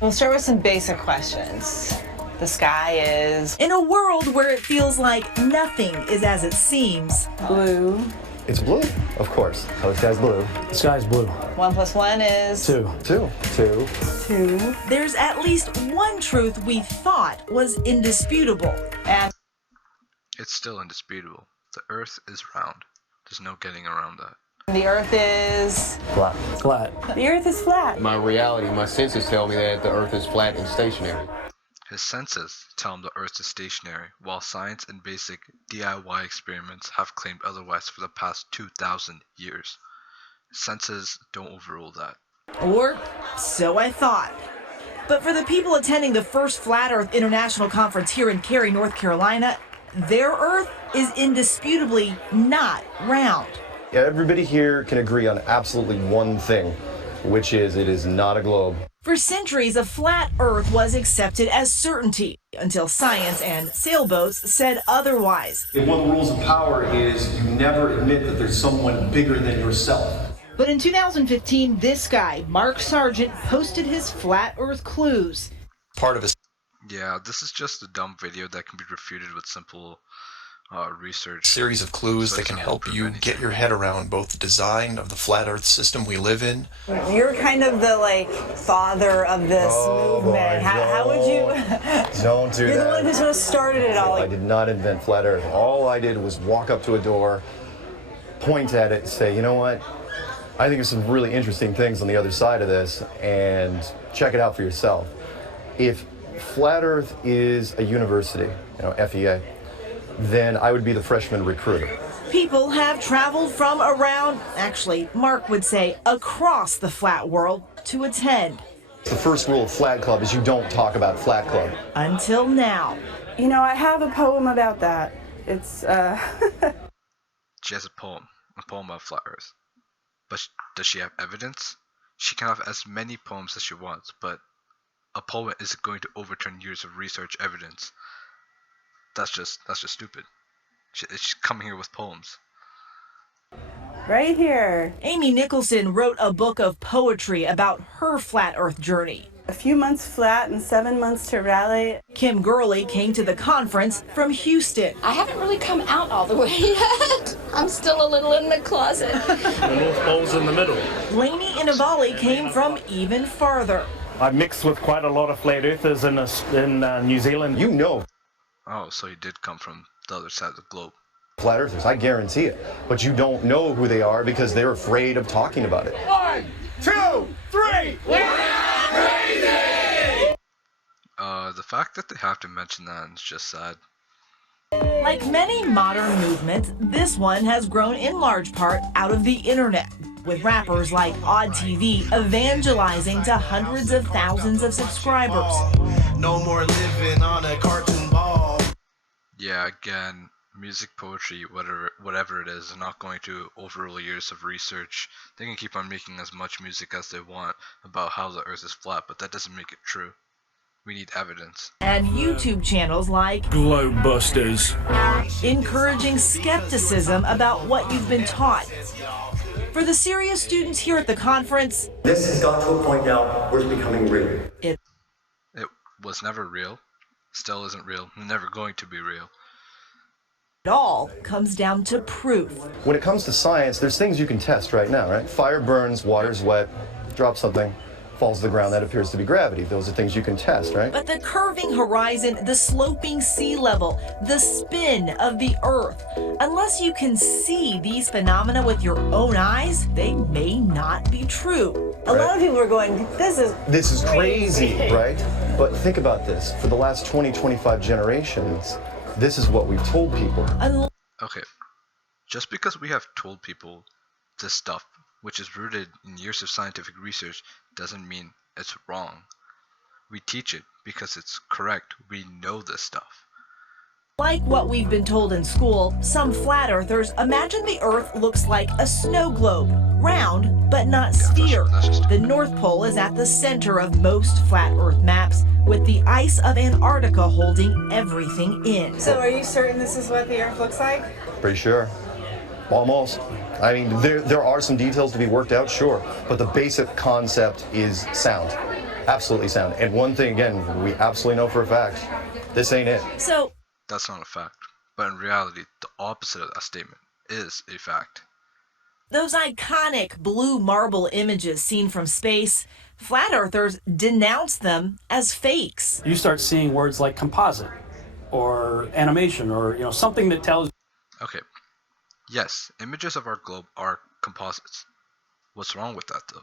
We'll start with some basic questions. The sky is In a world where it feels like nothing is as it seems, blue. It's blue, of course. Oh, the sky's blue. The sky's blue. 1 + 1 is 2. 2. 2. 2. there's at least one truth we thought was indisputable. And It's still indisputable. The Earth is round. There's no getting around that. the Earth is Flat. Flat. the Earth is flat. My reality, my senses tell me that the Earth is flat and stationary. His senses tell him the Earth is stationary, while science and basic DIY experiments have claimed otherwise for the past 2,000 years. His senses don't overrule that. Or so I thought. But for the people attending the first Flat Earth International Conference here in Cary, North Carolina, their Earth is indisputably not round. Yeah, everybody here can agree on absolutely one thing, which is it is not a globe. For centuries, a flat Earth was accepted as certainty until science and sailboats said otherwise. One of the rules of power is you never admit that there's someone bigger than yourself. But in 2015, this guy, Mark Sargent, posted his flat Earth clues. Part of his Yeah, this is just a dumb video that can be refuted with simple research. series of clues So that it's can not help prove you anything. get your head around both the design of the flat Earth system we live in. You're kind of the father of this movement. boy, How would you? Don't do You're the one that. who sort of started it all. I did not invent flat Earth. All I did was walk up to a door, point at it, and say, you know what? I think there's some really interesting things on the other side of this, and check it out for yourself. If Flat Earth is a university, FEA, then I would be the freshman recruiter. People have traveled from around, actually, Mark would say, across the flat world to attend. The first rule of Flat Club is you don't talk about Flat Club. Until now. You know, I have a poem about that. It's She has a poem about flat Earth. But does she have evidence? She can have as many poems as she wants, but a poem isn't going to overturn years of research evidence. That's just stupid. She's coming here with poems. right here. Amy Nicholson wrote a book of poetry about her flat Earth journey. A few months flat and 7 months to rally. Kim Gurley came to the conference from Houston. I haven't really come out all the way yet. I'm still a little in the closet. The North Pole's in the middle. Lainey Inavali came from even farther. I mixed with quite a lot of flat earthers in New Zealand. You know Oh, so you did come from the other side of the globe. Flat Earthers, I guarantee it. But you don't know who they are because they're afraid of talking about it. 1, 2, 3! The fact that they have to mention that is just sad. Like many modern movements, this one has grown in large part out of the internet, with rappers like Odd TV evangelizing to hundreds of thousands of subscribers. No more living on a cartoon ball. Yeah, again, music, poetry, whatever it is not going to overrule years of research. They can keep on making as much music as they want about how the Earth is flat, but that doesn't make it true. We need evidence. And YouTube channels like Globebusters. encouraging skepticism about what you've been taught. For the serious students here at the conference, This has got to a point now where it's becoming real. It was never real, still isn't real, never going to be real. it all comes down to proof. When it comes to science, there's things you can test right now, right? Fire burns, water's wet, drop something, falls to the ground, that appears to be gravity. Those are things you can test, right? But the curving horizon, the sloping sea level, the spin of the Earth, unless you can see these phenomena with your own eyes, they may not be true. A lot of people are going, this is crazy, right? But think about this. For the last 20, 25 generations, this is what we've told people. Okay, just because we have told people this stuff, which is rooted in years of scientific research, doesn't mean it's wrong. We teach it because it's correct. We know this stuff. Like what we've been told in school, some flat earthers imagine the Earth looks like a snow globe, round but not sphere. that's just- The North Pole is at the center of most flat Earth maps, with the ice of Antarctica holding everything in. So are you certain this is what the Earth looks like? Pretty sure. Almost. I mean, there are some details to be worked out, sure, but the basic concept is sound. absolutely sound. And one thing, again, we absolutely know for a fact, this ain't it. So That's not a fact. But in reality, the opposite of that statement is a fact. those iconic blue marble images seen from space, flat earthers denounce them as fakes. You start seeing words like composite or animation or something that tells. Okay, yes, images of our globe are composites. What's wrong with that though?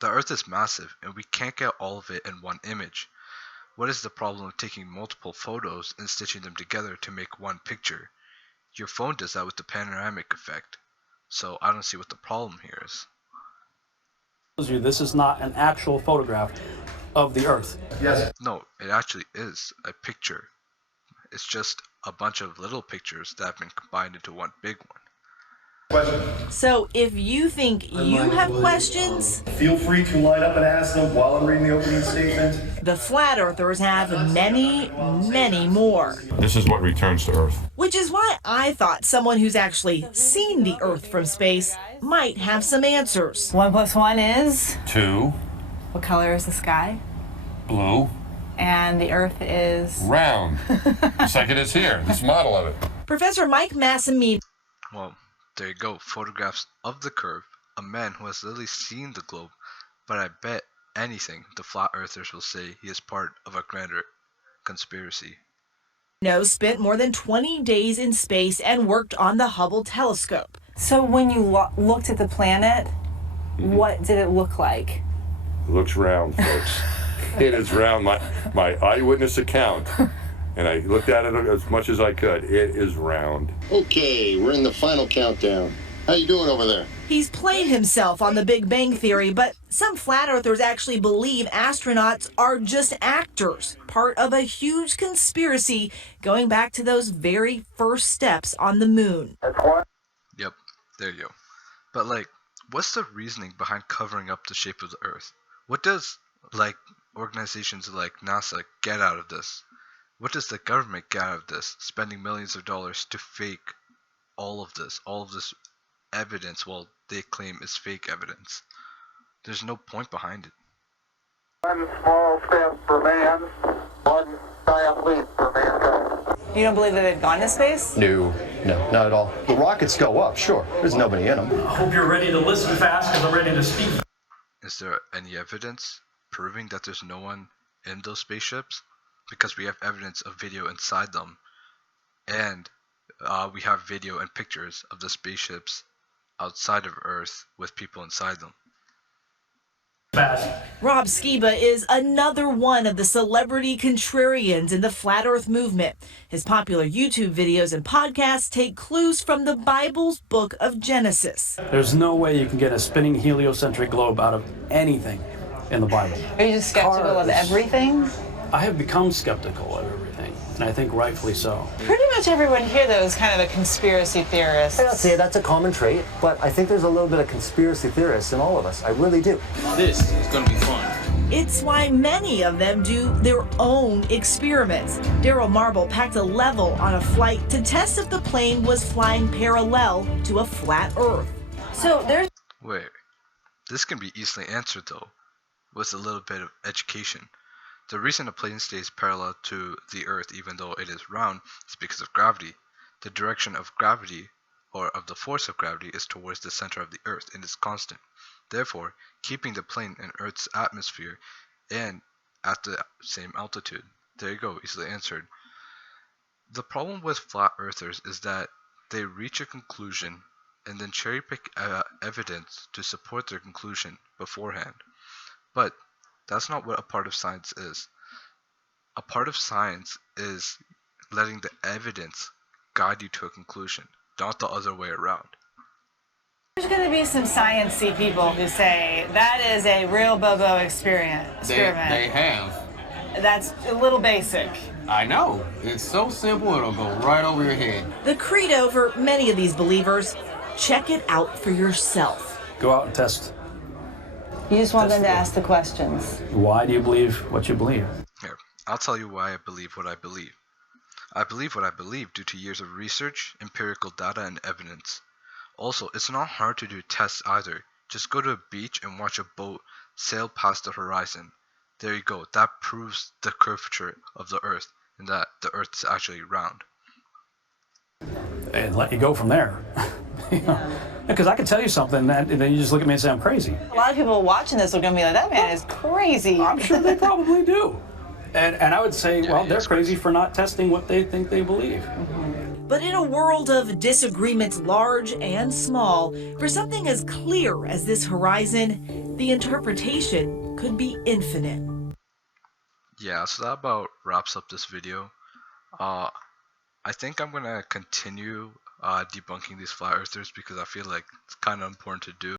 The Earth is massive and we can't get all of it in one image. What is the problem of taking multiple photos and stitching them together to make one picture? Your phone does that with the panoramic effect. So I don't see what the problem here is. You this is not an actual photograph of the Earth. Yes. No, it actually is a picture. It's just a bunch of little pictures that have been combined into one big one. So if you think you have questions, Feel free to line up and ask them while I'm reading the opening statement. the flat earthers have many, many more. This is what returns to Earth. Which is why I thought someone who's actually seen the Earth from space might have some answers. 1 + 1 is? 2, What color is the sky? blue, And the Earth is? round. Just like it is here, this model of it. Professor Mike Massimino Well, there you go, photographs of the curve, a man who has literally seen the globe, but I bet anything the flat earthers will say he is part of a grander conspiracy. spent more than 20 days in space and worked on the Hubble telescope. So when you looked at the planet, what did it look like? It looks round, folks. It is round. My eyewitness account, and I looked at it as much as I could. It is round. Okay, we're in the final countdown. How you doing over there? He's played himself on the Big Bang Theory, but some flat earthers actually believe astronauts are just actors, part of a huge conspiracy going back to those very first steps on the moon. Yep, there you go. But what's the reasoning behind covering up the shape of the Earth? What does, organizations like NASA get out of this? What does the government get out of this, spending millions of dollars to fake all of this evidence, well, they claim is fake evidence? There's no point behind it. One small step for man, one giant leap for mankind. You don't believe that they've gone to space? No, not at all. The rockets go up, sure. There's nobody in them. I hope you're ready to listen fast because I'm ready to speak. Is there any evidence proving that there's no one in those spaceships? Because we have evidence of video inside them, and we have video and pictures of the spaceships outside of Earth with people inside them. Fast. Rob Skiba is another one of the celebrity contrarians in the Flat Earth movement. His popular YouTube videos and podcasts take clues from the Bible's book of Genesis. There's no way you can get a spinning heliocentric globe out of anything in the Bible. Are you just skeptical of everything? I have become skeptical of everything, and I think rightfully so. Pretty much everyone here, though, is kind of a conspiracy theorist. I don't say that's a common trait, but I think there's a little bit of conspiracy theorists in all of us. I really do. This is going to be fun. It's why many of them do their own experiments. Daryl Marble packed a level on a flight to test if the plane was flying parallel to a flat Earth. So there's... Wait, this can be easily answered though, with a little bit of education. The reason a plane stays parallel to the Earth even though it is round is because of gravity. The direction of gravity, or of the force of gravity, is towards the center of the Earth and is constant. Therefore, keeping the plane in Earth's atmosphere and at the same altitude. There you go, easily answered. The problem with flat earthers is that they reach a conclusion and then cherry pick evidence to support their conclusion beforehand. But that's not what a part of science is. A part of science is letting the evidence guide you to a conclusion, not the other way around. There's going to be some science-y people who say that is a real Bobo experiment. They have. That's a little basic. I know. It's so simple, it'll go right over your head. The credo for many of these believers, check it out for yourself. Go out and test. You just want them to ask the questions. Why do you believe what you believe? Here, I'll tell you why I believe what I believe. I believe what I believe due to years of research, empirical data, and evidence. Also, it's not hard to do tests either. Just go to a beach and watch a boat sail past the horizon. there you go. That proves the curvature of the Earth and that the Earth is actually round. And let you go from there. Because I can tell you something, and then you just look at me and say I'm crazy. A lot of people watching this are going to be like, that man is crazy. I'm sure they probably do. And I would say, well, they're crazy for not testing what they think they believe. But in a world of disagreements large and small, for something as clear as this horizon, the interpretation could be infinite. Yeah, so that about wraps up this video. I think I'm gonna continue debunking these flat earthers because I feel like it's kind of important to do.